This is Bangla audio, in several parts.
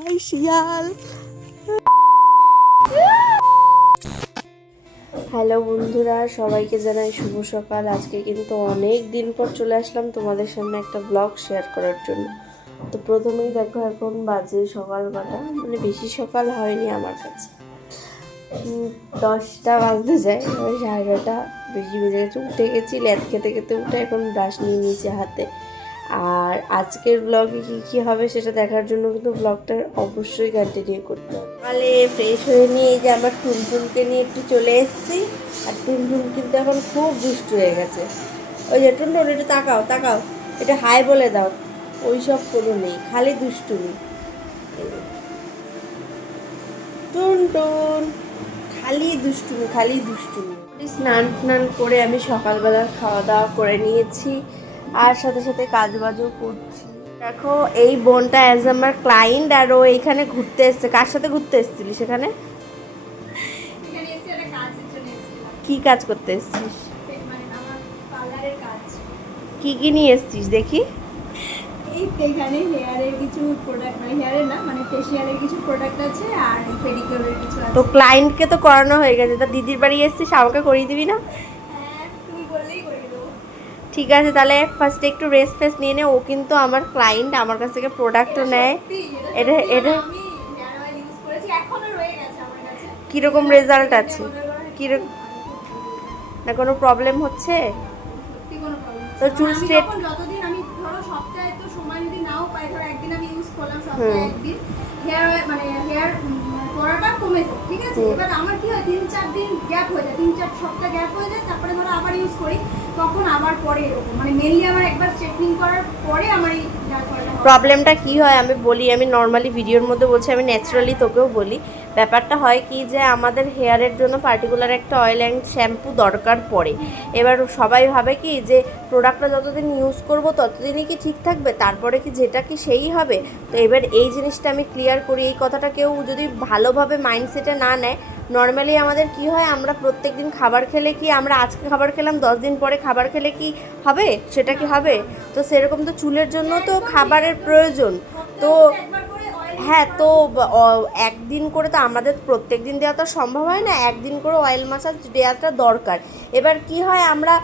ভাই শিয়াল। হ্যালো বন্ধুরা, সবাইকে জানাই শুভ সকাল। আজকে কিন্তু অনেক দিন পর চলে আসলাম তোমাদের সামনে একটা ব্লগ শেয়ার করার জন্য। তো প্রথমেই দেখো এখন বাজে সকাল কটা, মানে বেশি সকাল হয়নি আমার কাছে, 10টা বাজতে যায়, 9:30 বেশি বেজে গেছে। উঠে গেছি ল্যাদ খেতে খেতে, উঠে এখন ব্রাশ নিয়ে নিয়েছি হাতে। আর আজকের ব্লগে কী হবে সেটা দেখার জন্য কিন্তু ব্লগটা অবশ্যই কন্টিনিউ করতে হবে। সকালে ফ্রেশ হয়ে নিয়ে এই যে আমার টুনটুনকে নিয়ে একটু চলে এসেছি। আর টুনটুন কিন্তু এখন খুব দুষ্টু হয়ে গেছে। ওই যে টুনটুন, একটু তাকাও তাকাও, এটা হাই বলে দাও। ওই সব কোনো নেই, খালি দুষ্টুমি। টুনটুন খালি দুষ্টুমি, খালি দুষ্টুমি। স্নান টান করে আমি সকালবেলা খাওয়া দাওয়া করে নিয়েছি, আর সাথে সাথে কাজ বাজও করছি। দেখো এই বোনটা অ্যাজ আমার ক্লায়েন্ট, আর ও এইখানে ঘুরতে এসছে। কার সাথে ঘুরতে এসছিলি সেখানে? কি কাজ করতে এসছিস? কি কি নিয়ে এসছিস দেখি? এখানে হেয়ারের কিছু প্রোডাক্ট, মানে হেয়ারের না, মানে ফেশিয়ালের কিছু প্রোডাক্ট আছে, আর পেডিকিউরের কিছু আছে। তো ক্লায়েন্টকে তো করানো হয়ে গেছে, তা দিদির বাড়ি এসছিস, আমাকে করিয়ে দিবি না? হ্যাঁ, তুমি বললেই করে দেবো। ঠিক আছে, তাহলে ফার্স্টে একটু রেস্ট ফেস্ট নিয়ে নে। ও কিন্তু আমার ক্লায়েন্ট, আমার কাছ থেকে প্রোডাক্টও নেয়। এটা এটা আমি হেয়ার অয়েল ইউজ করেছি, এখনো রয়ে গেছে আমার কাছে। কীরকম রেজাল্ট আছে? কীরকম, না কোনো প্রবলেম হচ্ছে? সত্যি কোনো প্রবলেম তো চুল স্ট্রেট, যতদিন আমি ধরো সপ্তাহে তো সময় যদি নাও পাই, ধরো একদিন আমি ইউজ করলাম সপ্তাহে একদিন, হেয়ার মানে হেয়ার করাটা কমে যায়, ঠিক আছে। এবার আমার কি হয়, 3-4 দিন গ্যাপ হয়ে যায়, 3-4 সপ্তাহ গ্যাপ হয়ে যায়, তারপরে ধরো আবার ইউজ করি, তখন আবার পরে এরকম, মানে মেনলি আমার একবার স্ট্রেটনিং করার পরে আমার এই হেয়ার ফলটা হয়। প্রবলেমটা কি হয় আমি বলি, আমি নর্মালি ভিডিওর মধ্যে বলছি, আমি ন্যাচারালি তোকেও বলি। ব্যাপারটা হয় কি যে আমাদের হেয়ারের জন্য পার্টিকুলার একটা অয়েল অ্যান্ড শ্যাম্পু দরকার পড়ে। এবার সবাই ভাবে কি যে প্রোডাক্টটা যতদিন ইউজ করব ততদিনই কি ঠিক থাকবে, তারপরে কি যেটা কি সেই হবে। তো এবার এই জিনিসটা আমি ক্লিয়ার করি। এই কথাটা কেউ যদি ভালোভাবে মাইন্ডসেটে না নেয়, নর্মালি আমাদের কি হয়, আমরা প্রত্যেক দিন খাবার খেলে কি, আমরা আজকে খাবার খেলাম 10 দিন পরে খাবার খেলে কি হবে, সেটা কি হবে? তো সেরকম তো চুলের জন্য তো খাবারের প্রয়োজন। তো হ্যাঁ, তো একদিন করে তো আমাদের প্রত্যেক দিন দেওয়া তো সম্ভব হয় না, একদিন করে অয়েল মাসাজ দেওয়াটা দরকার। এবার কি হয়, আমরা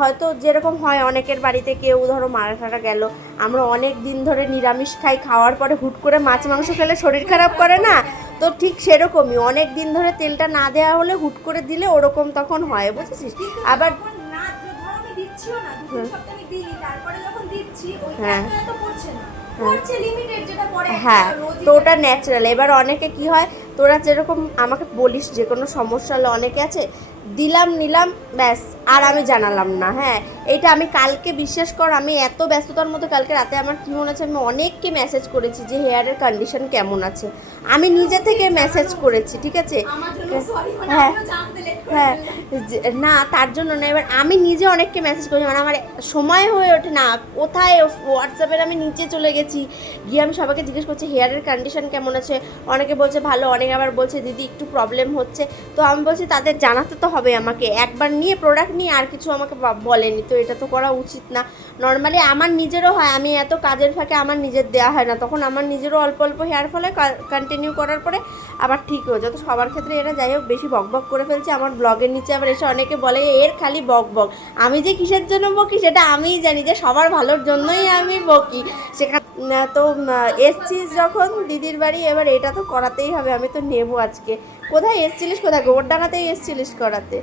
হয়তো যেরকম হয় অনেকের বাড়িতে, কেউ ধরো মারা টারা গেল, আমরা অনেক দিন ধরে নিরামিষ খাই, খাওয়ার পরে হুট করে মাছ মাংস খেলে শরীর খারাপ করে না? তো ঠিক সেরকমই অনেক দিন ধরে তেলটা না দেওয়া হলে হুট করে দিলে ওরকম তখন হয়, বুঝেছিস? আবার না, ধরো আমি দিচ্ছিও না, 2-3 সপ্তাহ আমি দিই, তারপরে যখন দিচ্ছি ওই হ্যাঁ এত পড়ছে না, পড়ছে লিমিটেড, যেটা পড়ে হ্যাঁ, তো ওটা ন্যাচারাল। এবার অনেকে কি হয়, তোরা যেরকম আমাকে বলিস যে কোনো সমস্যা হলে, অনেকে আছে দিলাম নিলাম ব্যাস, আর আমি জানালাম না। হ্যাঁ, এইটা আমি কালকে, বিশ্বাস কর, আমি এত ব্যস্ততার মধ্যে কালকে রাতে আমার কী মনে আছে, আমি অনেককে মেসেজ করেছি যে হেয়ারের কন্ডিশন কেমন আছে, আমি নিজে থেকে মেসেজ করেছি, ঠিক আছে। হ্যাঁ হ্যাঁ, না তার জন্য না, এবার আমি নিজে অনেককে মেসেজ করেছি, মানে আমার সময় হয়ে ওঠে না, কোথায় হোয়াটসঅ্যাপের আমি নিচে চলে গেছি, গিয়ে আমি সবাইকে জিজ্ঞেস করছি হেয়ারের কন্ডিশন কেমন আছে। অনেকে বলছে ভালো, অনেকে আবার বলছে দিদি একটু প্রবলেম হচ্ছে। তো আমি বলছি তাদের জানাতে তো হবে আমাকে, একবার নিয়ে প্রোডাক্ট নিয়ে আর কিছু আমাকে বলেনি, তো এটা তো করা উচিত না। নর্মালি আমার নিজেরও হয়, আমি এত কাজের ফাঁকে আমার নিজের দেওয়া হয় না, তখন আমার নিজেরও অল্প অল্প হেয়ার ফলে কন্টিনিউ করার পরে আবার ঠিক হয়ে যায়। তো সবার ক্ষেত্রে এটা যাই হোক, বেশি বক বক করে ফেলছে। আমার ব্লগের নিচে আবার এসে অনেকে বলে এর খালি বক বক। আমি যে কিসের জন্য বকি সেটা আমিই জানি, যে সবার ভালোর জন্যই আমি বকি। সেখানে তো এসছিস যখন দিদির বাড়ি, এবার এটা তো করাতেই হবে, আমি তো নেবো আজকে। কোথায় এসছিলিস, কোথায়? গোবরডাঙ্গাতেই এসছিলিস করাতে?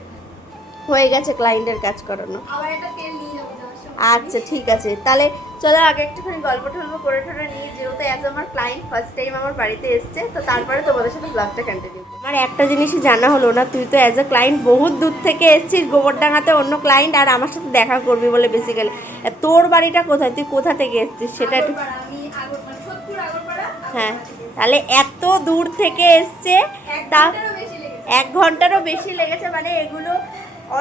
হয়ে গেছে ক্লায়েন্টের কাজ করানো? আবার একটা তেল নিয়ে যাবো। আচ্ছা ঠিক আছে, তাহলে চলো আগে একটুখানি গল্প টল্প করে ঠোরে নিয়ে, যেহেতু অ্যাজ আমার ক্লায়েন্ট ফার্স্ট টাইম আমার বাড়িতে এসছে, তো তারপরে তোমাদের সাথে ব্লগটা কন্টিনিউ। আমার একটা জিনিসই জানা হলো না, তুই তো অ্যাজ আ ক্লায়েন্ট বহুত দূর থেকে এসছিস গোবরডাঙ্গাতে, অন্য ক্লায়েন্ট, আর আমার সাথে দেখা করবি বলে বেসিক্যালি। তোর বাড়িটা কোথায়, তুই কোথা থেকে এসছিস সেটা একটু। হ্যাঁ, তাহলে এত দূর থেকে এসছে, তা 1 ঘন্টারও বেশি লেগেছে। মানে এগুলো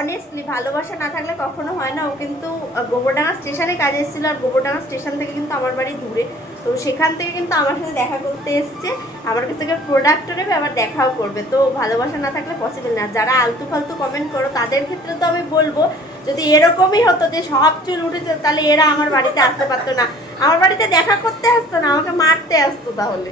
অনেস্টলি ভালোবাসা না থাকলে কখনো হয় না। ও কিন্তু গোবরডাঙ্গা স্টেশনে কাজে এসেছিলো, আর গোবরডাঙ্গা স্টেশন থেকে কিন্তু আমার বাড়ি দূরে, তো সেখান থেকে কিন্তু আমার সাথে দেখা করতে এসছে, আমার কাছ থেকে প্রোডাক্টও নেবে, আবার দেখাও করবে। তো ভালোবাসা না থাকলে পসিবল না। যারা আলতু ফালতু কমেন্ট করো তাদের ক্ষেত্রে তো আমি বলবো, যদি এরকমই হতো যে সব চুল উঠেছে, তাহলে এরা আমার বাড়িতে আসতে পারতো না। আমার বাড়িতে দেখা করতে আসতো না, আমাকে মারতে আসতো তাহলে।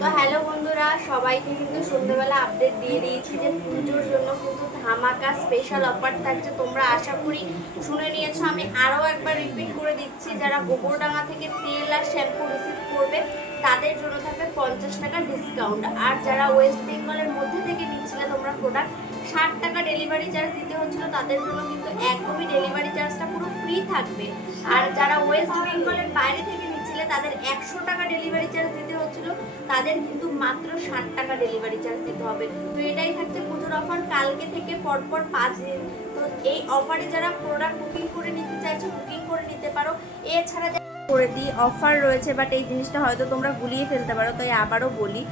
তো হ্যালো বন্ধুরা, সবাইকে কিন্তু সন্ধ্যেবেলা আপডেট দিয়ে দিয়েছি যে পুজোর জন্য কিন্তু ধামাকা স্পেশাল অফার থাকছে। তোমরা আশা করি শুনে নিয়েছো, আমি আরও একবার রিপিট করে দিচ্ছি। যারা গোবরডাঙ্গা থেকে তেল আর শ্যাম্পু রিসিভ করবে তাদের জন্য থাকবে 50 টাকা ডিসকাউন্ট। আর যারা ওয়েস্ট বেঙ্গলের মধ্যে থেকে নিচ্ছিলে তোমরা প্রোডাক্ট, 60 টাকা ডেলিভারি চার্জ দিতে হচ্ছিল, তাদের জন্য কিন্তু একদমই ডেলিভারি চার্জটা পুরো ফ্রি থাকবে। আর যারা ওয়েস্ট বেঙ্গলের বাইরে থেকে নিচ্ছিলে তাদের 100 টাকা ডেলিভারি চার্জ দিতে হচ্ছিল, তাদের কিন্তু মাত্র 60 টাকা ডেলিভারি চার্জ দিতে হবে। তো এটাই থাকছে পুজোর অফার, কালকে থেকে পরপর 5 দিন। তো এই অফারে যারা প্রোডাক্ট বুকিং করে নিতে চাইছো বুকিং করে নিতে পারো। এছাড়া করে দিই অফার রয়েছে, বাট এই জিনিসটা হয়তো তোমরা গুলিয়ে ফেলতে পারো, তাই আবারও বলি,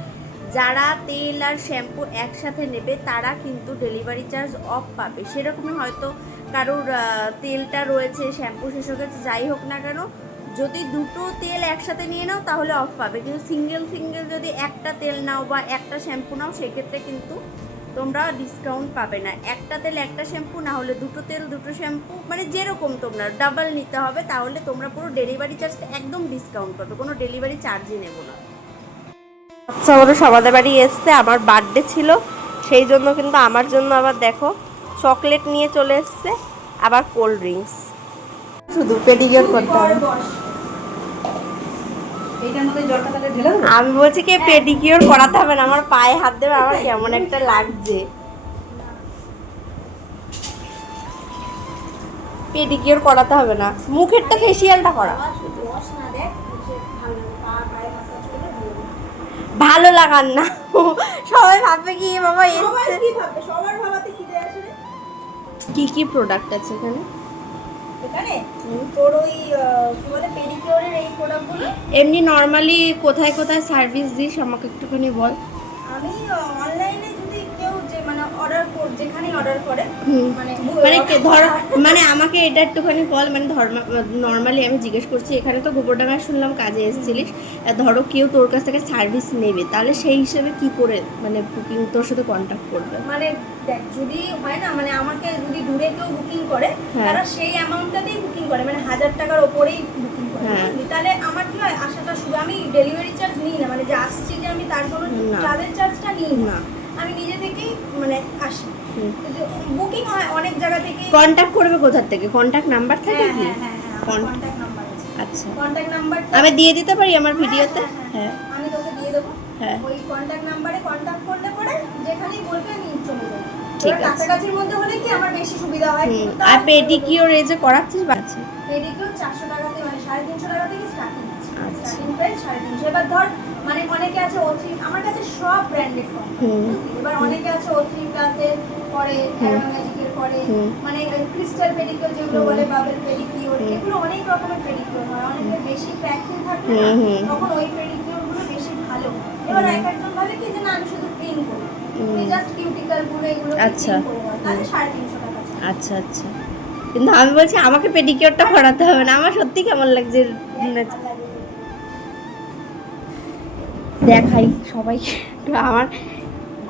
যারা তেল আর শ্যাম্পু একসাথে নেবে তারা কিন্তু ডেলিভারি চার্জ অফ পাবে। সেরকমই হয়তো কারোর তেলটা রয়েছে, শ্যাম্পু শেষ হয়ে গেছে, যাই হোক না কেন, যদি দুটো তেল একসাথে নিয়ে নাও তাহলে অফ পাবে। কিন্তু সিঙ্গেল যদি একটা তেল নাও বা একটা শ্যাম্পু নাও, সেক্ষেত্রে কিন্তু তোমরা ডিসকাউন্ট পাবে না। একটা তেল একটা শ্যাম্পু, না হলে দুটো তেল দুটো শ্যাম্পু, মানে যেরকম তোমরা ডাবল নিতে হবে, তাহলে তোমরা পুরো ডেলিভারি চার্জটা একদম ডিসকাউন্ট পাবে, কোনো ডেলিভারি চার্জই নেব না। আচ্ছা, ওরা সবাদের বাড়ি এসছে, আমার বার্থডে ছিল, সেই জন্য কিন্তু আমার জন্য আবার দেখো চকলেট নিয়ে চলে এসছে, আবার কোল্ড ড্রিঙ্কস। শুধু পেডিকিউর করতে হবে। আমি বলছি কি পেডিকিউর করাতে হবে না, আমার পায়ে হাত দেবে, আমার কেমন একটা লাগছে। পেডিকিউর করাতে হবে না, মুখেরটা ফেসিয়ালটা করা। ভালো লাগার না, সবাই ভাববে কি বাবা এসছে। কি কি প্রোডাক্ট আছে এখানে? এমনি নর্মালি কোথায় কোথায় সার্ভিস দিস আমাকে একটুখানি বল। আমি অনলাইনে যদি কেউ যে মানে অর্ডার যেখানে অর্ডার করে মানে ধর মানে আমাকে এটা একটুখানি বল, মানে নর্মালি আমি জিজ্ঞেস করছি, এখানে তো গোবরডাঙ্গায় শুনলাম কাজে এসেছিলিস, ধরো কেউ তোর কাছ থেকে সার্ভিস নেবে, তাহলে সেই হিসেবে কি করে মানে বুকিং তোর সাথে কন্ট্যাক্ট করবে? মানে দেখ, যদি হয় না মানে আমাকে যদি দূরে কেউ বুকিং করে, তারা সেই অ্যামাউন্টটাতেই বুকিং করে, মানে 1000 টাকার ওপরেই বুকিং করে, তাহলে আমার কি হয় আশাটা শুধু, আমি ডেলিভারি চার্জ নিই না, মানে যে আসছি যে আমি তার কোনো ট্রাভেল চার্জটা নিই না, আমি নিজে থেকেই মানে আসি। বুকিং হয় অনেক জায়গা থেকে। কন্ট্যাক্ট করবে কোথা থেকে? কন্ট্যাক্ট নাম্বার থাকে কি? কন্ট্যাক্ট নাম্বার আছে। আচ্ছা, কন্ট্যাক্ট নাম্বার আমি দিয়ে দিতে পারি আমার ভিডিওতে? হ্যাঁ, আমি তোকে দিয়ে দেবো। হ্যাঁ, ওই কন্ট্যাক্ট নাম্বারে কন্ট্যাক্ট করলে পরে যেখানেই বলবে আমি চলে যাব। ঠিক আছে। কাছাকাছির মধ্যে হলে কি আমার বেশি সুবিধা হয়। আর পেডিকিউর এই যে করাচ্ছিস বাচ্চা, পেডিকিউর 400 টাকাতে, মানে 350 টাকা থেকে স্টার্টিং আছে। Starting price 350। এবার ধর মানে অনেকে আছে O3, আমার কাছে সব ব্র্যান্ডেড কোম্পানি। এবার অনেকে আছে O3 প্লাসের পরে, অ্যারোমা ম্যাজিকের পরে, মানে ক্রিস্টাল পেডিকিউর যেগুলো বলে, বাবল পেডিকিউর, এগুলো অনেক রকমের পেডিকিউর হয়। অনেকে বেশি প্র্যাকটিস থাকে না, তখন ওই পেডিকিউরগুলো বেশি ভালো। এবার একজন ভাবে কি যে না আমি শুধু ক্লিন করি, তুই জাস্ট কিউটিকল গুলো এগুলো ক্লিন করে দাও, তাহলে 350 টাকা। আচ্ছা আচ্ছা, কিন্তু আমি বলছি আমাকে পেডিকিউরটা করাতে হবে না, আমার সত্যি কেমন লাগছে। দেখাই সবাইকে, আমার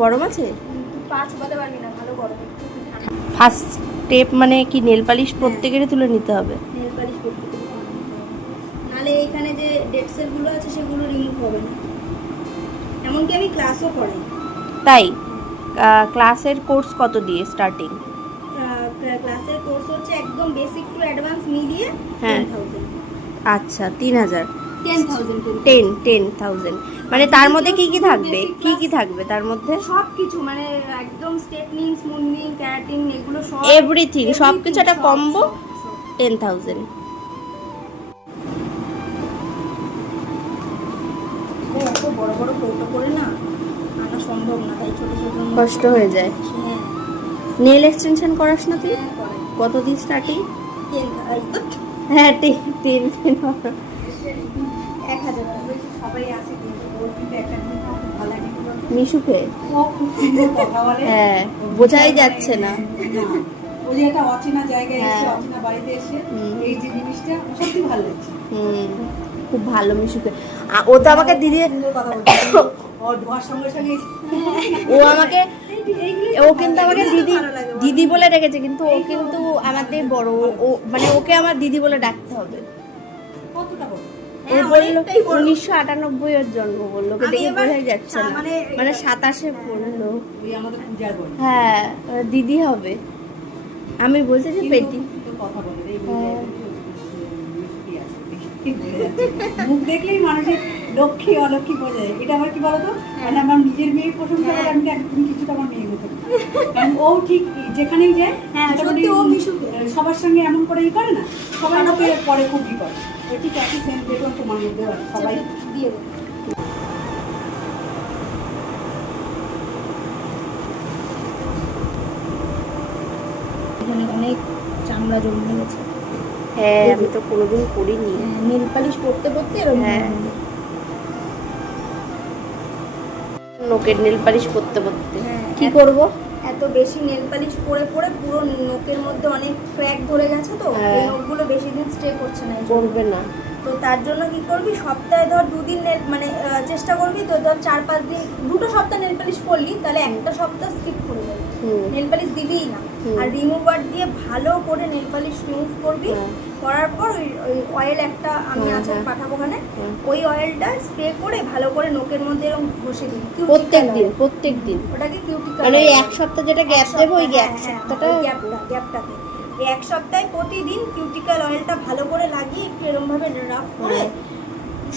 গরম আছে, ফার্স্ট স্টেপ মানে কি নেল পালিশ প্রত্যেকেরই তুলে নিতে হবে? নেল পালিশ প্রত্যেকেরই নালে এখানে যে ডেড সেলগুলো আছে সেগুলো রিমুভ হবে না। এমনকি আমি ক্লাসও করাই। তাই? ক্লাসের কোর্স কত দিয়ে স্টার্টিং? ক্লাসের কোর্স হচ্ছে একদম বেসিক টু অ্যাডভান্স মিলিয়ে 10,000। আচ্ছা, 3000। 10,000 মানে তার মধ্যে কি কি থাকবে? কি কি থাকবে তার মধ্যে? সব কিছু, মানে একদম স্টেপনিং, স্মুথনিং, ক্যারাটিং, এগুলো সব এভরিথিং, সব কিছু একটা কম্বো 10,000। এত বড় বড় কৌটো করে না আনা সম্ভব না, তাই ছোট ছোট কষ্ট হয়ে যায়। নেল এক্সটেনশন করাস না তুই? কত দিয়ে স্টার্টিং? 10,000। হ্যাঁ, 10 1000 সবাই আছে, কিন্তু একটা ভালো লাগে মিশুকে। হ্যাঁ, বোঝাই যাচ্ছে না। ওই যে একটা অচেনা জায়গায় এসে, অচেনা বাড়িতে এসে এই যে জিনিসটা সত্যি ভালো লাগছে। খুব ভালো মিশুকে। ও তো আমাকে দিদি কথা বলছে, ওর ধোয়ার সঙ্গে সঙ্গে ও আমাকে, ও কিন্তু আমাকে দিদি দিদি বলে রেখেছে, কিন্তু ও কিন্তু আমাদের বড়, ও মানে ওকে আমার দিদি বলে ডাকতে হবে। ও বললো 1998 এর জন্ম, বললো ওকে আমি দেখে এবার বোঝাই যাচ্ছে না, মানে 27-এ পড়লো। ওই আমাদের পূজার বোন। হ্যাঁ দিদি হবে। আমি বলছি যে পেটি কিন্তু কথা বলে রে, এই হ্যাঁ। মিষ্টি আছে, মিষ্টি বলে যাচ্ছে। মুখ দেখলেই মানুষের লক্ষ্মী অলক্ষ্মী বোঝা যায়। এটা আমার কি বলতো, মানে আমার নিজের মেয়ে প্রশংসা করে আমি একদম কিছুটা আমার মেয়ে মতো, কারণ ও ঠিক যেখানেই যায় হ্যাঁ, মোটামুটি সত্যি ও মিশুকে। সবার সঙ্গে এমন করে ই করে না, সবাই ওকে পরে খুব ই করে। ওই ঠিক একই সেম দেখলাম তোমার মধ্যেও আছে, সবাই দিয়ে দেবো। এখানে অনেক চামড়া জমে গেছে। হ্যাঁ আমি তো কোনোদিন করিনি। নেল পালিশ পরতে পরতে এরকম হ্যাঁ। হয়ে গেছে। নোকের নীল পালিশ করতে করতে হ্যাঁ, কি করব? এত বেশি নেল পালিশ পরে পরে পুরো নোকের মধ্যে অনেক ক্র্যাক ধরে গেছে, তো হ্যাঁ। এই নোকগুলো বেশি দিন স্টে করছে না এই জন্য। করবে না। তো তার জন্য কি করবি, সপ্তাহে ধর 2 দিন মানে চেষ্টা করবি, তো ধর 4-5 দিন 2টো সপ্তাহ নেল পালিশ করলি, তাহলে একটা সপ্তাহ স্কিপ করে যাবি, হুম। নেল পালিশ দিবিই না। হুম। আর রিমুভার দিয়ে ভালো করে নেল পালিশ রিমুভ করবি। হ্যাঁ। করার পর ওই অয়েল একটা আমি হ্যাঁ, আছে হ্যাঁ। পাঠাবো ওখানে, হ্যাঁ। ওই অয়েলটা স্প্রে করে ভালো করে নোকের মধ্যে এরকম ঘষে দিবি প্রত্যেক দিন ওটাকে কিউটিকাল, মানে ওই এক সপ্তাহ যেটা গ্যাপ দেবো ওই এক সপ্তাহটা গ্যাপটাকে এই এক সপ্তাহে প্রতিদিন কিউটিক্যাল অয়েলটা ভালো করে লাগিয়ে একটু এরকম ভাবে রাফ করে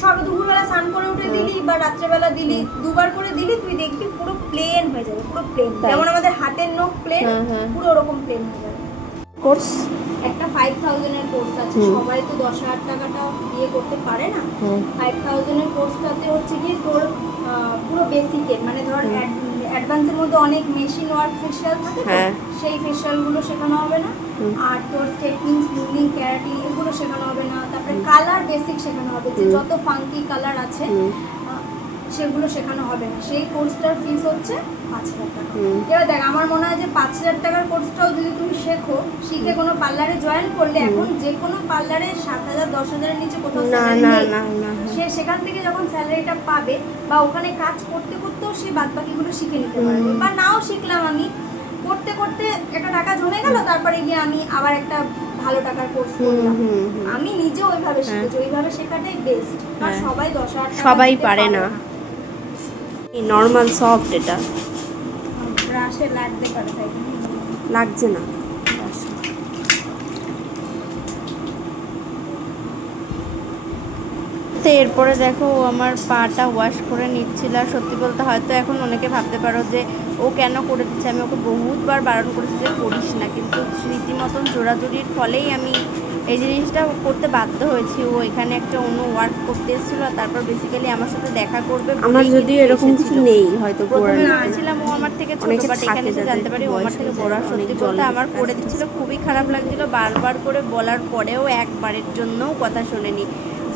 সব দুপুরবেলা স্নান করে উঠে দিলি বা রাত্রেবেলা দিলি, দুবার করে দিলি, তুই দেখবি পুরো প্লেন হয়ে যাবে, পুরো প্লেন, তাই? যেমন আমাদের হাতের নখ প্লেন, হ্যাঁ, হ্যাঁ। পুরো ওরকম প্লেন হয়ে যাবে। কোর্স একটা 5000 এর কোর্স আছে, হুম। সবাই তো 10,000 টাকাটা দিয়ে করতে পারে না। হুম। 5000 এর কোর্সটাতে হচ্ছে কি তোর পুরো বেসিকের, মানে ধর অ্যাডভান্সের মধ্যে অনেক মেশিন ওয়ার্ক ফেশিয়াল থাকে তো, হ্যাঁ। সেই ফেশিয়ালগুলো শেখানো হবে না। হুম। আর তোর স্ট্রেটনিং, স্মুথনিং, ক্যারাটিন এগুলো শেখানো হবে না। তারপরে কালার বেসিক শেখানো হবে, যে যত ফাঙ্কি কালার আছে হুম। সেগুলো শেখানো হবে না। সেই কোর্সটার ফিস হচ্ছে 5000 টাকা। হুম। এবার দেখ, আমার মনে হয় যে 5000 টাকার কোর্সটাও যদি তুমি শেখো, শিখে কোনো পার্লারে জয়েন করলে, এখন যে কোনো পার্লারে 7000 10,000 এর নিচে কোথাও না স্যালারি না নেই। না না সে সেখান থেকে যখন স্যালারিটা পাবে, বা ওখানে কাজ করতে করতেও সে বাদবাকিগুলো শিখে নিতে পারবে। বা নাও শিখলাম আমি, করতে করতে একটা টাকা জমে গেল, তারপরে গিয়ে আমি আবার একটা ভালো টাকার কোর্স করলাম। হুম, হুম। আমি নিজে ওইভাবে শিখেছি, ওইভাবে শেখাটাই বেস্ট। আর হ্যাঁ। সবাই 10,000 টাকা সবাই দিতে পারে না। নর্মাল সফট এটা ব্রাশে লাগতে পারে, তাই জন্য। লাগছে না। তো এরপরে দেখো ও আমার পাটা ওয়াশ করে নিচ্ছিল। আর সত্যি বলতে হয়তো এখন অনেকে ভাবতে পারো যে ও কেন করে দিচ্ছে, আমি ওকে বহুতবার বারণ করেছি যে করিস না, কিন্তু রীতিমতন জোরাজুরির ফলেই আমি এই জিনিসটা করতে বাধ্য হয়েছি। ও এখানে একটা অন্য ওয়ার্ক করতে এসেছিল, আর তারপর বেসিক্যালি আমার সাথে দেখা করবে। আমার যদিও এরকম কিছু নেই হয়তো প্রথমে করার। ভেবেছিলাম ও আমার থেকে ছোট, অনেকে বাট এখানে থাকে এসে যাদের জানতে পারি ও আমার বয়স থেকে হয়ে বড়। যায়, আর সত্যি অনেক বলতে জলের আমার করে কাজ দিচ্ছিল, খুবই খারাপ লাগছিল। বারবার করে বলার পরেও একবারের জন্যও কথা শোনেনি।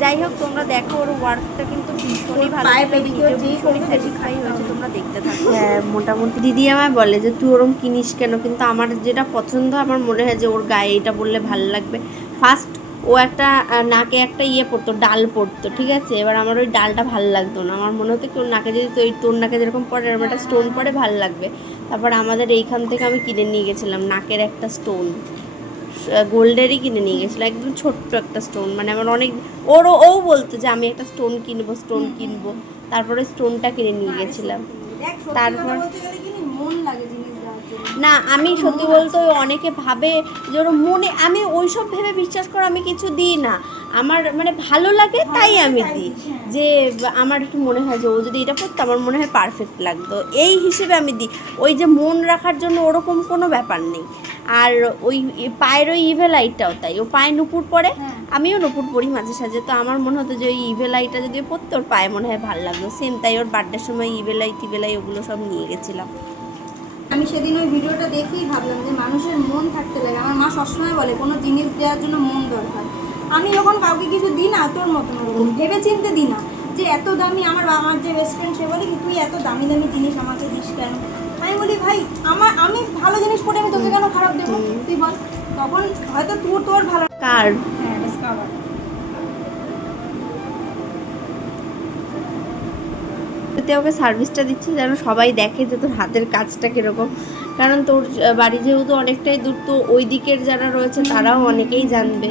যাই হোক, তোমরা দেখো ওর ওয়ার্কটা কিন্তু ভীষণই ভালো, পায়ে ছিল, pedicure নিজেও যেই ভীষণই করবে স্যাটিসফাই হয়েছে। তোমরা দেখতে থাকো। হ্যাঁ মোটামুটি দিদি আমায় বলে যে তুই ওরম কিনিস কেন, কিন্তু আমার যেটা পছন্দ আমার মনে হয় যে ওর গায়ে এটা বললে ভালো লাগবে। ফার্স্ট ও একটা নাকে একটা ইয়ে পড়তো, ডাল পড়তো, ঠিক আছে। এবার আমার ওই ডালটা ভালো লাগতো না, আমার মনে হতো কি ওর নাকে যদি তোর নাকে যেরকম পড়ে এরকম একটা স্টোন পড়ে ভালো লাগবে। তারপর আমাদের এইখান থেকে আমি কিনে নিয়ে গেছিলাম নাকের একটা স্টোন, গোল্ডেরই কিনে নিয়ে গেছিলো, একদম ছোট্ট একটা স্টোন। মানে আমার অনেক ও বলতো যে আমি একটা স্টোন কিনবো, তারপরে স্টোনটা কিনে নিয়ে গেছিলাম। তারপর মন লাগে জিনিস দেওয়ার জন্য। না, আমি সত্যি বলতে ওই অনেকে ভাবে যে ওর মনে, আমি ওইসব ভেবে বিশ্বাস করো আমি কিছু দিই না। আমার মানে ভালো লাগে তাই আমি দিই, যে আমার একটু মনে হয় যে ও যদি এটা পড়তো আমার মনে হয় পারফেক্ট লাগতো, এই হিসেবে আমি দিই। ওই যে মন রাখার জন্য ওরকম কোনো ব্যাপার নেই। আর ওই পায়ের ওই ইভেল আইটাও তাই, ও পায়ে নুপুর পরে, আমিও নুপুর পরি মাঝে সাঝে, তো আমার মনে হতো যে ওই ইভেল আইটা যদি পড়তো ওর পায়ে মনে হয় ভালো লাগতো। সেম তাই ওর বার্থডের সময় ইভেল আই ওগুলো সব নিয়ে গেছিলাম। আমি সেদিন ওই ভিডিওটা দেখেই ভাবলাম যে মানুষের মন থাকতে লাগে। আমার মা সবসময় বলে কোনো জিনিস দেওয়ার জন্য মন দরকার। আমি যখন কাউকে কিছু দিই না, তোর মতন ওরকম ভেবে চিনতে দিই না যে এত দামি। আমার যে বেস্ট ফ্রেন্ড সে বলে কি তুই এত দামি দামি জিনিস আমাকে দিস কেন। আমি বলি ভাই আমি ভালো জিনিস পড়ে আমি তোকে কেন খারাপ দেবো, তুই বল। তখন হয়তো তোর ভালো। কার হ্যাঁ, ডিসকাভার। ওকে সার্ভিসটা দিচ্ছে যেন সবাই দেখে যে তোর হাতের কাজটা কীরকম, কারণ তোর বাড়ি যেহেতু অনেকটাই দূর, তো ওই দিকের যারা রয়েছে তারাও অনেকেই জানবে।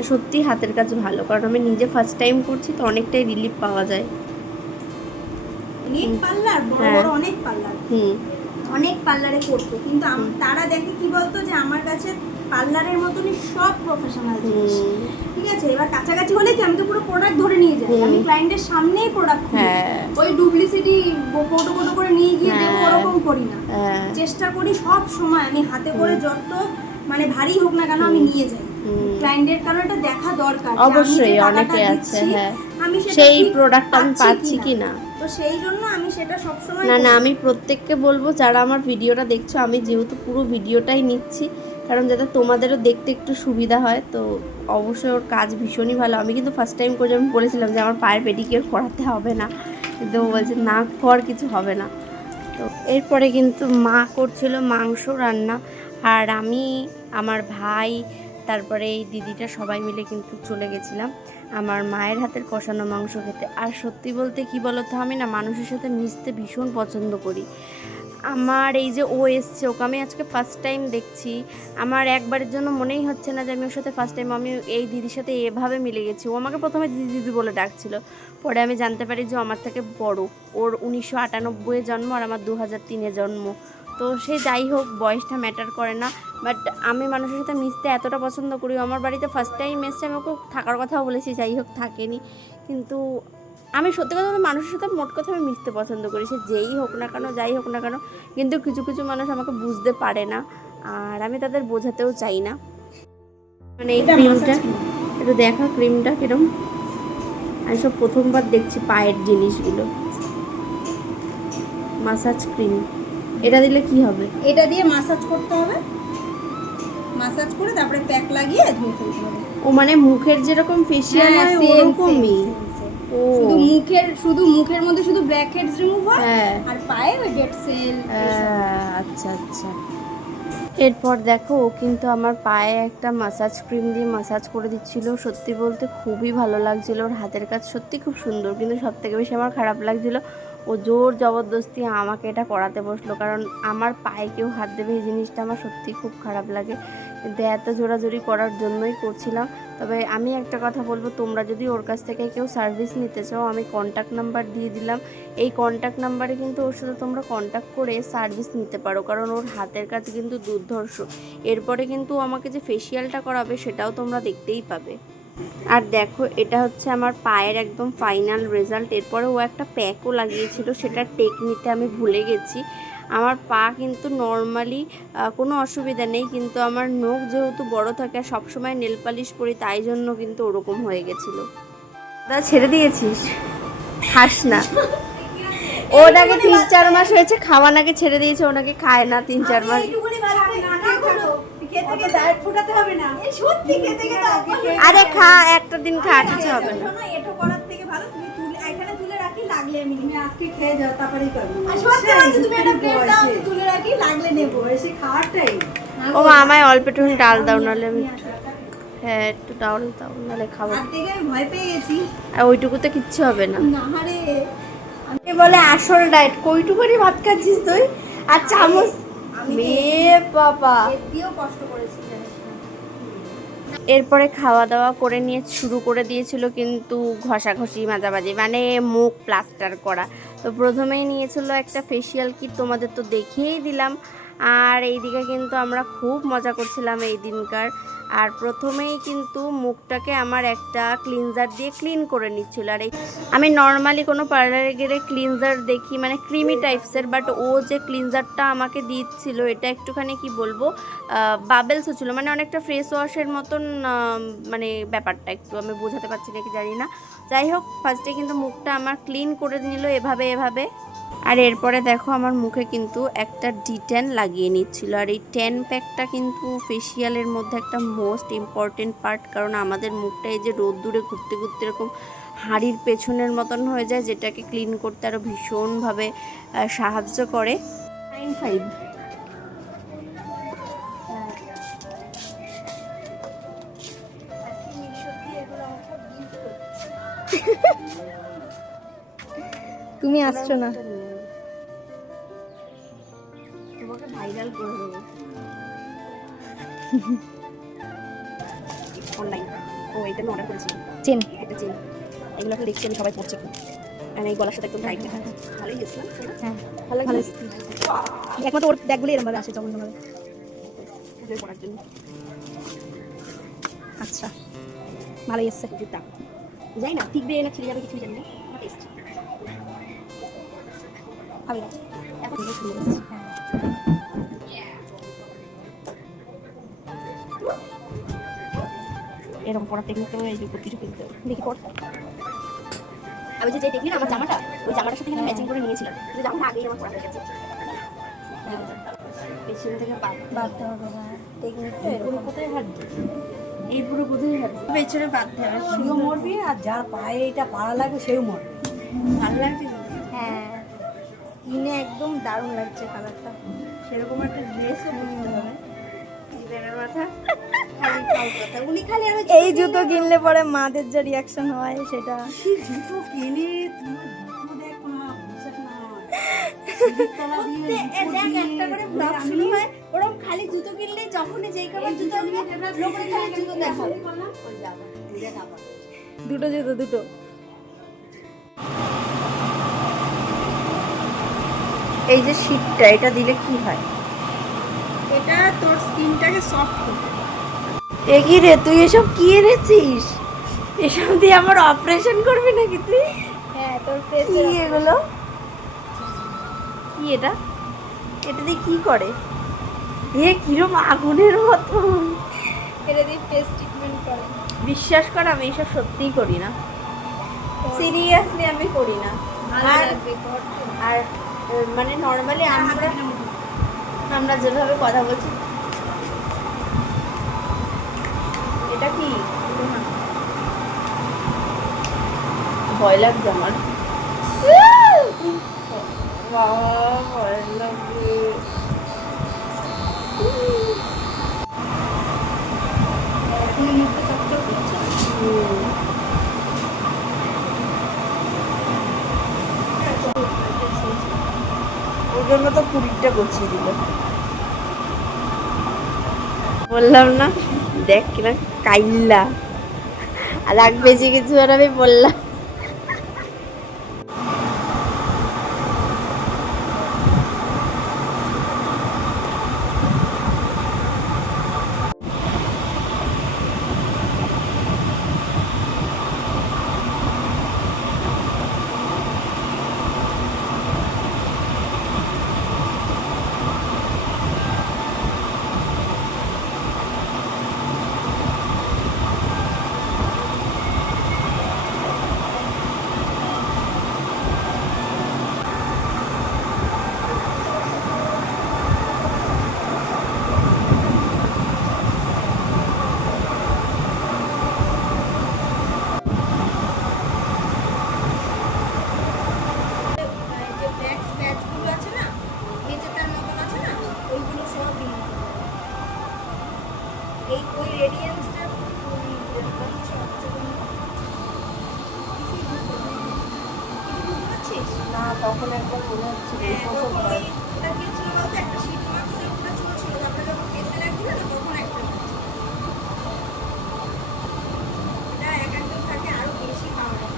আর সত্যি হাতের কাজ ভালো, কারণ আমি নিজে ফার্স্ট টাইম করছি তো অনেকটাই রিলিফ পাওয়া যায়। অনেক পার্লার, বড় হ্যাঁ। বড় অনেক পার্লার, হুম অনেক পার্লারে করতো, কিন্তু তারা দেখে কি বলতো যে আমার কাছে পার্লারের মতনই সব প্রফেশনাল জিনিস, ঠিক আছে। এবার কাছাকাছি হলে কি আমি তো পুরো প্রোডাক্ট ধরে নিয়ে যাই, আমি ক্লায়েন্টের সামনেই প্রোডাক্ট, হ্যাঁ ওই ডুপ্লিসিটি ফটো ফটো করে নিয়ে গিয়ে দেবো হ্যাঁ। ওরকম করি না। হ্যাঁ চেষ্টা করি সব সময় আমি হাতে করে যত মানে ভারী হোক না কেন আমি নিয়ে যাই, ক্লায়েন্টের কারণ এটা দেখা দরকার যে আমি যে অবশ্যই, টাকাটা অনেকে আছে দিচ্ছি, হ্যাঁ আমি সেটা সেই ঠিক প্রোডাক্ট আমি পাচ্ছি কি না। তো সেই জন্য আমি সেটা সবসময় না না, করি। আমি প্রত্যেককে বলবো যারা আমার ভিডিওটা দেখছো, আমি যেহেতু পুরো ভিডিওটাই নিচ্ছি কারণ যাতে তোমাদেরও দেখতে একটু সুবিধা হয়, তো অবশ্যই ওর কাজ ভীষণই ভালো। আমি কিন্তু ফার্স্ট টাইম করে আমি বলেছিলাম যে আমার পায়ের পেডিকিউর করাতে হবে না, কিন্তু ও বলছে না কর, কিছু হবে না। তো এরপরে কিন্তু মা করছিল মাংস রান্না, আর আমি, আমার ভাই, তারপরে এই দিদিটা সবাই মিলে কিন্তু চলে গেছিলাম আমার মায়ের হাতের কষানো মাংস খেতে। আর সত্যি বলতে কি বলতো, আমি না মানুষের সাথে মিশতে ভীষণ পছন্দ করি। আমার এই যে ও এসছে, ওকে আমি আজকে ফার্স্ট টাইম দেখছি, আমার একবারের জন্য মনেই হচ্ছে না যে আমি ওর সাথে ফার্স্ট টাইম, আমি এই দিদির সাথে এভাবে মিলে গেছি। ও আমাকে প্রথমে দিদি দিদি বলে ডাকছিল, পরে আমি জানতে পারি যে ও আমার থেকে বড়, ওর 1998 জন্ম আর আমার 2003 জন্ম। তো সে যাই হোক, বয়সটা ম্যাটার করে না, বাট আমি মানুষের সাথে মিশতে এতটা পছন্দ করি। আমার বাড়িতে ফার্স্ট টাইম এসছে, আমি ওকে থাকার কথাও বলেছি, যাই হোক থাকেনি, কিন্তু আমি সত্যি কথা বলতে মানুষের সাথে মোট কথা আমি মিশতে পছন্দ করি, সে যেই হোক না কেন, যাই হোক না কেন। কিন্তু কিছু কিছু মানুষ আমাকে বুঝতে পারে না, আর আমি তাদের বোঝাতেও চাই না। মানে এই ক্রিমটা একটু দেখা, ক্রিমটা কিরম, আমি সব প্রথমবার দেখছি পায়ের জিনিসগুলো, মাসাজ ক্রিম। এটা দিলে কি হবে? এটা দিয়ে মাসাজ করতে হবে, মাসাজ করে তারপরে প্যাক লাগিয়ে ধুয়ে ফেলতে হবে। ও মানে মুখের যেরকম ফেশিয়াল হয় ওরকমই? ও শুধু মুখের মধ্যে শুধু ব্ল্যাক হেডস রিমুভ হয়, হ্যাঁ আর পায়ে ওই ডেড সেল। আচ্ছা আচ্ছা। এরপর দেখো ও কিন্তু আমার পায়ে একটা মাসাজ ক্রিম দিয়ে মাসাজ করে দিচ্ছিল। সত্যি বলতে খুবই ভালো লাগছিল, ওর হাতের কাজ সত্যি খুব সুন্দর, কিন্তু সব থেকে বেশি আমার খারাপ লাগছিল ও জোর জবরদস্তি আমাকে এটা করাতে বসলো, কারণ আমার পায়ে কেউ হাত দেবে এই জিনিসটা আমার সত্যি খুব খারাপ লাগে, কিন্তু এত জোরাজোরি করার জন্যই করছিলাম। তবে আমি একটা কথা বলবো, তোমরা যদি ওর কাছ থেকে কেউ সার্ভিস নিতে চাও, আমি কন্ট্যাক্ট নাম্বার দিয়ে দিলাম, এই কন্ট্যাক্ট নাম্বারে কিন্তু ওর সাথে তোমরা কন্ট্যাক্ট করে সার্ভিস নিতে পারো, কারণ ওর হাতের কাজ কিন্তু দুর্ধর্ষ। এরপরে কিন্তু আমাকে যে ফেসিয়ালটা করাবে সেটাও তোমরা দেখতেই পাবে। আর দেখো এটা হচ্ছে আমার পায়ের একদম ফাইনাল রেজাল্ট। এরপরে ও একটা প্যাকও লাগিয়েছিল, সেটা টেক নিতে আমি ভুলে গেছি। আমার পা কিন্তু নর্মালি কোনো অসুবিধা নেই, কিন্তু আমার নখ যেহেতু বড় থাকে আর সবসময় নেল পালিশ পরি, তাই জন্য কিন্তু ওরকম হয়ে গেছিলো। দাদা ছেড়ে দিয়েছিস, খাস না? ওটাকে 3-4 মাস হয়েছে খাওয়া, নাকি ছেড়ে দিয়েছে, ওনাকে খায় না 3-4 মাস। আরে খা, একটা দিন খা, কিছু হবে না। এটো করার থেকে ভালো তুমি এখানে তুলে রাখি, লাগলে আমি নিব। তুমি আজকে খেয়ে যাও, তারপরেই করবো। সত্যি বলছি, তুমি একটা প্লেট দাও, আমি তুলে রাখি, লাগলে নেব। বয়সে খাওয়াটাই। ও মা, আমায় অল্প একটু ডাল দাও, নাহলে আমি, হ্যাঁ একটু ডাল দাও, নাহলে খাবো। হাত থেকে আমি ভয় পেয়ে গেছি। আর ওইটুকুতে কিচ্ছু হবে না। না রে, এ বলে আসল ডায়েট, কইটুকুনি ভাত খাচ্ছিস তুই, আর চামচ, আমি মেয়ে বাবা। এর দিয়েও কষ্ট করেছি জানিস না। এরপরে খাওয়া দাওয়া করে নিয়ে শুরু করে দিয়েছিল কিন্তু ঘষাঘষি মাজাবাজি, মানে মুখ প্লাস্টার করা। তো প্রথমেই নিয়েছিল একটা ফেসিয়াল কিট, তোমাদের তো দেখিয়েই দিলাম। আর এইদিকে কিন্তু আমরা খুব মজা করছিলাম এই দিনকার। আর প্রথমেই কিন্তু মুখটাকে আমার একটা ক্লিনজার দিয়ে ক্লিন করে নিচ্ছিল। আর এই আমি নর্মালি কোনো পার্লারে গেলে ক্লিনজার দেখি, মানে ক্রিমি টাইপসের, বাট ও যে ক্লিনজারটা আমাকে দিচ্ছিল এটা একটুখানি কি বলবো, বাবেলস হচ্ছিলো, মানে অনেকটা ফেস ওয়াশের মতন, মানে ব্যাপারটা একটু আমি বোঝাতে পারছি নাকি জানি না। যাই হোক, ফার্স্টে কিন্তু মুখটা আমার ক্লিন করে নিল এভাবে এভাবে। আর এরপরে দেখো আমার মুখে কিন্তু একটা D10 লাগিয়ে নিচ্ছিল। আর এই 10 প্যাকটা কিন্তু ফেসিয়ালের মধ্যে একটা মোস্ট ইম্পর্টেন্ট পার্ট, কারণ আমাদের মুখটা এই যে রোদ্দুরে ঘুরতে ঘুরতে এরকম হাঁড়ির পেছনের মতন হয়ে যায়, যেটাকে ক্লিন করতে আরও ভীষণভাবে সাহায্য করে। 9.5 তুমি আসছো না, তোমাকে ভাইরাল করে দেবো অনলাইন। ও এটা আমি অর্ডার করেছি, চেন। এটা চেন। এগুলো এখন দেখছি আমি সবাই পড়ছে খুব, কারণ এই গলার সাথে একদম টাইট দেখা যাচ্ছে। ভালোই গেছিলাম, হ্যাঁ ভালো ভালো লাগছে একমাত্র ওর ব্যাগগুলি এরকম ভাবে আসে জঘন্যভাবে। পুজোয় পড়ার জন্য। আচ্ছা ভালোই এসছে। জুতা যাই না, টিকবে না ছিঁড়ে যাবে কিছুই জানি না, টেস্ট ভালোই আছে। এখন সুন্দর হচ্ছে। এরকম পড়ার টেকনিকটা এই যে প্রতিটা কিনতে হবে। দেখি পর। আমি যে দেখলি না আমার জামাটা, ওই জামাটার সাথে কিন্তু ম্যাচিং করে নিয়েছিলাম, যে জামাটা আগেই আমার পড়া হয়ে গেছে। পেছন থেকে বাঁধতে হবে না টেকনিকটা পুরো কোথায় হাত দিই, এই পুরো কোথায় হাত দিই, পেছনে বাঁধতে হবে। সেও মরবি আর যার পায়ে এটা পাড়া লাগবে সেও মরবে। ভালো লাগছে তো? হ্যাঁ স্কিনে একদম দারুণ লাগছে কালারটা। সেরকম একটা ড্রেসও পরতে হবে। জিবের মাথা খালি খাও কথা, উনি খালি আর এই জুতো কিনলে পরে মাদের যে রিয়াকশন হয় সেটা। কি জুতো কিনে তোমার জুতো দেখ না, বিশ্বাস না হয়। সিঁড়ির তলা দিয়ে জুতো দেখ দিয়ে একটা করে ব্লগ আমি শুরু হয়, ওরকম খালি জুতো কিনলেই যখনই যেই কাবার জুতো নিয়ে লোকের খালি জুতো দেখাবে। ওই যাবা, এই দেখ আবার। দুটো জুতো দুটো। এই যে শীতটা, এটা দিলে কি হয়? এটা তোর স্কিনটাকে সফট করবে। এগি রে, তুই এসব কি এনেছিস? এসব দিয়ে আমার অপারেশন করবি নাকি তুই? হ্যাঁ তোর কি ফেসে এগুলো? কি এটা? এটা দিয়ে কি করে? এ কিরম আগুনের মতন। এটা দিয়ে ফেস ট্রিটমেন্ট করে। বিশ্বাস কর আমি এসব সত্যিই করি না, সিরিয়াসলি আমি করি না। ভালো আর লাগবে কর। আর মানে নর্মালি আমরা যেভাবে কথা বলছি, এটা কি ভয় লাগছে আমার, বাবা ভয় লাগবে। ওর জন্য তো 20টা গুছিয়ে দিল। বললাম না, দেখ কিনা কাইল্লা আর রাগ বেজে কিছু, আর আমি বললাম যে ব্যাক স্প্যাচগুলো আছে না, মেচেতার মতন আছে না, ওইগুলো সব রিমুভ করবে। এই ওই রেডিয়েন্সটা না, তখন একবার মনে হচ্ছে ওটা কি ছিল বলতে একটা শীত মাস্কের ওটা চলছিল, তারপরে যখন ফেসে লাগছিল না তখন একটা হচ্ছে। এটা এক একজন থাকে আরো বেশি পাওয়ার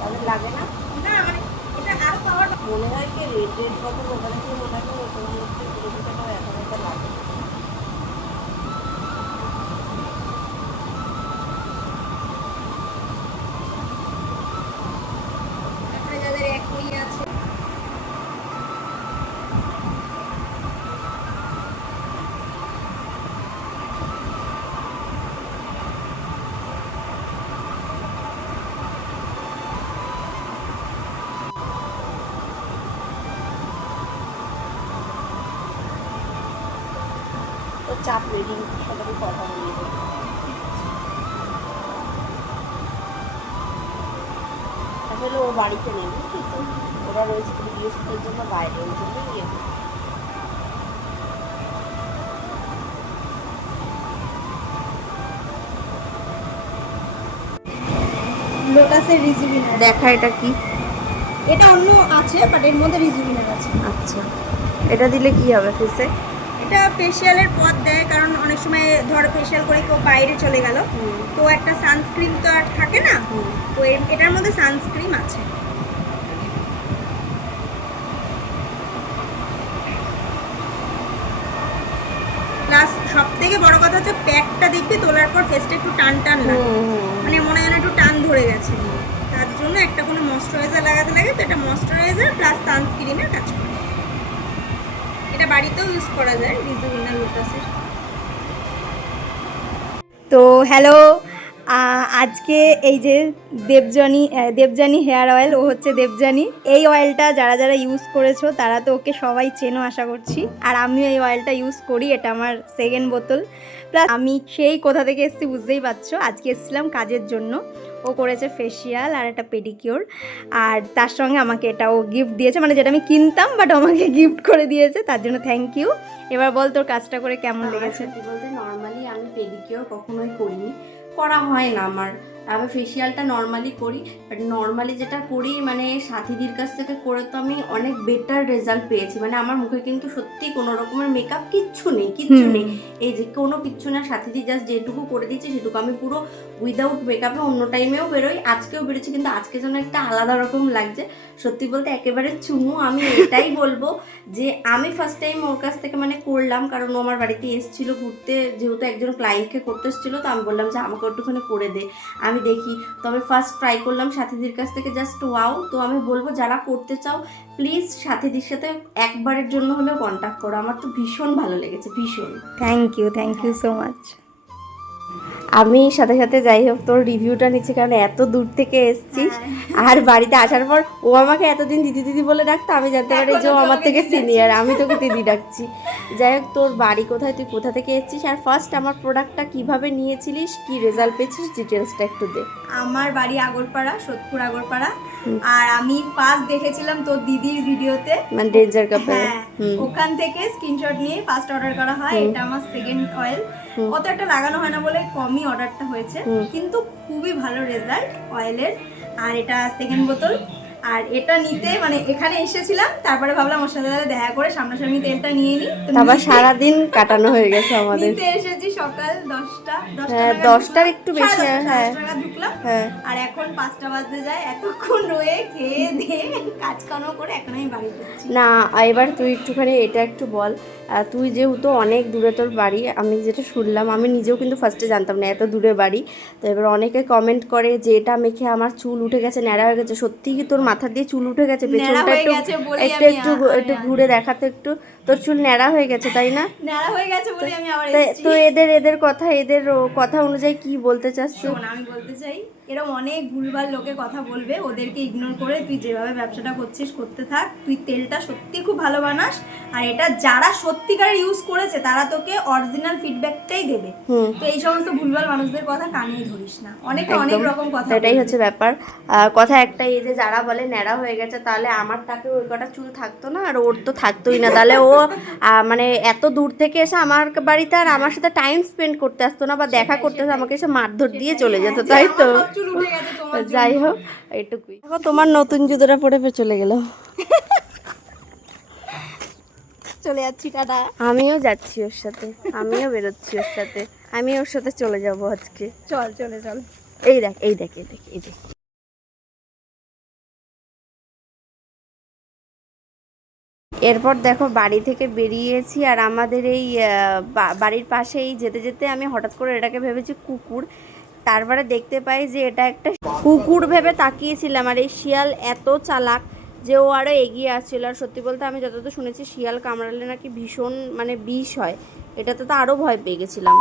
তাদের লাগে না। না, মানে এটা আরো পাওয়ার মনে হয় কি রেড রেড কথা ওখানে কি মনে হয় ওখানে হচ্ছে পুরোটাও এখন একটা লাগে। একটা যাদের একই আছে। তো চাপ রেডিং সাথে কথা বলিয়ে দেবো। আসলে ও বাড়িতে নেই, বুঝলি তো, ওরা রয়েছে ভিডিও শুটের জন্য বাইরে, ওই জন্য ইয়ে করি। লোটাসের রিজুভিনার। দেখা এটা কি? এটা অন্য আছে বাট এর মধ্যে রিজুভিনার আছে। আচ্ছা, এটা দিলে কি হবে ফেসে? এটা এটা ফেসিয়ালের পর দেয়, কারণ অনেক সময় ধর ফেসিয়াল করে কেউ বাইরে চলে গেল, তো একটা সানস্ক্রিন তো আর থাকে না, তো এটার মধ্যে সানস্ক্রিন আছে। প্লাস সব থেকে বড় কথা হচ্ছে প্যাকটা দেখবি তোলার পর ফেসটা একটু টান টান লাগে, মানে মনে হয় না একটু টান ধরে গেছে, তার জন্য একটা কোনো ময়শ্চারাইজার লাগাতে লাগে, তো এটা ময়শ্চারাইজার প্লাস সানস্ক্রিনের কাজ করে। এটা বাড়িতেও ইউজ করা যায় রিজুভিনাল লোটাসের। তো হ্যালো, আজকে এই যে দেবযানী হেয়ার অয়েল, ও হচ্ছে দেবযানী। এই অয়েলটা যারা যারা ইউজ করেছো তারা তো ওকে সবাই চেনো আশা করছি, আর আমিও এই অয়েলটা ইউজ করি, এটা আমার সেকেন্ড বোতল। প্লাস আমি সেই কোথা থেকে এসেছি বুঝতেই পারছো, আজকে এসেছিলাম কাজের জন্য। ও করেছে ফেসিয়াল আর একটা পেডিকিওর, আর তার সঙ্গে আমাকে এটাও গিফট দিয়েছে, মানে যেটা আমি কিনতাম বাট আমাকে গিফট করে দিয়েছে, তার জন্য থ্যাংক ইউ। এবার বল তোর কাজটা করে কেমন লেগেছে? সত্যি বলতে নর্মালি আমি পেডিকিওর কখনোই করিনি, করা হয় না আমার। আমি ফেসিয়ালটা নর্মালি করি, বাট নর্মালি যেটা করি মানে সাথীদির কাছ থেকে করে তো আমি অনেক বেটার রেজাল্ট পেয়েছি। মানে আমার মুখে কিন্তু সত্যি কোনো রকমের মেকআপ কিচ্ছু নেই, এই যে কোনো কিচ্ছু না। সাথীদি জাস্ট যেটুকু করে দিয়েছে সেটুকু, আমি পুরো উইদাউট মেকআপে অন্য টাইমেও বেরোই, আজকেও বেরোচ্ছি, কিন্তু আজকে যেন একটা আলাদা রকম লাগছে। সত্যি বলতে একেবারে চুমু। আমি এটাই বলবো যে আমি ফার্স্ট টাইম ওর কাছ থেকে মানে করলাম, কারণ ও আমার বাড়িতে এসেছিলো ঘুরতে, যেহেতু একজন ক্লায়েন্টকে করতে এসেছিলো, তো আমি বললাম যে আমাকে একটুখানি করে দে, আমি দেখি। তো আমি ফার্স্ট ট্রাই করলাম সাথীদির কাছ থেকে, জাস্ট ওয়াও। তো আমি বলবো যারা করতে চাও প্লিজ সাথীদির সাথে একবারের জন্য হলেও কন্ট্যাক্ট করো, আমার তো ভীষণ ভালো লেগেছে, ভীষণ। Thank you so much. আমি সাথে সাথে যাই হোক তোর রিভিউটা নিচ্ছি, কারণ এত দূর থেকে এসেছিস, আর বাড়িতে আসার পর ও আমাকে এতদিন দিদি দিদি বলে ডাকতো, আমি জানতে পারি যে ও আমার থেকে সিনিয়র, আমি তোকে দিদি ডাকছি। যাই হোক, তোর বাড়ি কোথায়, তুই কোথা থেকে এসেছিস, আর ফার্স্ট আমার প্রোডাক্টটা কিভাবে নিয়েছিলিস, কি রেজাল্ট পেয়েছিস, ডিটেলসটা একটু দে। আমার বাড়ি আগরপাড়া, সোদপুর আগরপাড়া, আর আমি ফার্স্ট দেখেছিলাম তোর দিদির ভিডিওতে, মানে ডেঞ্জার কাপে, ওখান থেকে স্ক্রিনশট নিয়ে ফার্স্ট অর্ডার করা হয়। এটা আমার সেকেন্ড অয়েল, অত একটা লাগানো হয় না বলে কমই অর্ডারটা হয়েছে, কিন্তু খুবই ভালো রেজাল্ট অয়েলের। আর এটা সেকেন্ড বোতল, আর এটা নিতে মানে এখানে এসেছিলাম, তারপরে ভাবলাম ওর সাথে দেখা করে সামনাসামনি তেলটা নিয়ে নিই। আবার সারাদিন কাটানো হয়ে গেছে আমাদের। নিতে এসেছি সকাল 10টার একটু বেশি, হ্যাঁ ঢুকলাম, হ্যাঁ। আর এখন 5টা বাজতে যায়, এতক্ষণ রয়ে খেয়ে দিয়ে কাজ কামও করে এখন আমি বাড়ি যাচ্ছি। না, এবার তুই একটুখানি এটা একটু বল, তুই যেহেতু অনেক দূরে তোর বাড়ি, আমি যেটা শুনলাম, আমি নিজেও কিন্তু ফার্স্টে জানতাম না এত দূরে বাড়ি। তো এবার অনেকে কমেন্ট করে যে এটা মেখে আমার চুল উঠে গেছে, ন্যাড়া হয়ে গেছে। সত্যি কি তোর মাথা দিয়ে চুল উঠে গেছে? পেছনটা একটু ঘুরে দেখাতে, একটু তোর চুল ন্যাড়া হয়ে গেছে, তাই না? ন্যাড়া হয়ে গেছে বলে আমি আবার তো এদের কথা অনুযায়ী কি বলতে চাচ্ছিস? আমি বলতে চাই, এরকম অনেক ভুলভাল লোকে কথা বলবে, ওদেরকে ইগনোর করে তুই যেভাবে ব্যবসাটা করছিস করতে থাক। তুই তেলটা সত্যি খুব ভালো বানাস, আর এটা যারা সত্যিকারের ইউজ করেছে তারা তোকে অরিজিনাল ফিডব্যাকটাই দেবে। তো এই সমস্ত ভুলভাল মানুষদের কথা কানে ধরিস না, অনেক রকম কথা। এটাই হচ্ছে ব্যাপার। কথা একটাই, এই যে যারা বলে ন্যাড়া হয়ে গেছে, তাহলে আমার তাকে ওই কটা চুল থাকতো না, আর ওর তো থাকতোই না। তাহলে ও মানে এত দূর থেকে এসে আমার বাড়িতে আর আমার সাথে টাইম স্পেন্ড করতে আসতো না, বা দেখা করতে আসতো, আমাকে এসে মারধর দিয়ে চলে যেত, তাই তো? যাই হোক, এইটুকুই। দেখো তোমার নতুন জুতোটা পরে চলে গেল। চলে যাচ্ছি, টাটা। আমিও যাচ্ছি ওর সাথে, আমিও বেরোচ্ছি ওর সাথে, আমি ওর সাথে চলে যাব আজকে। চল। এই দেখ। এরপর দেখো বাড়ি থেকে বেরিয়েছি, আর আমাদের এই বাড়ির পাশেই যেতে যেতে আমি হঠাৎ করে এটাকে ভেবেছি কুকুর, তারপরে দেখতে পাই যে এটা একটা কুকুর ভেবে তাকিয়েছিলাম, আর এই শিয়াল এত চালাক যে ও আরও এগিয়ে আসছিল। আর সত্যি বলতে আমি যতদূর শুনেছি শিয়াল কামড়ালে নাকি ভীষণ মানে বিষ হয়, এটাতে তো আরও ভয় পেয়ে গেছিলাম।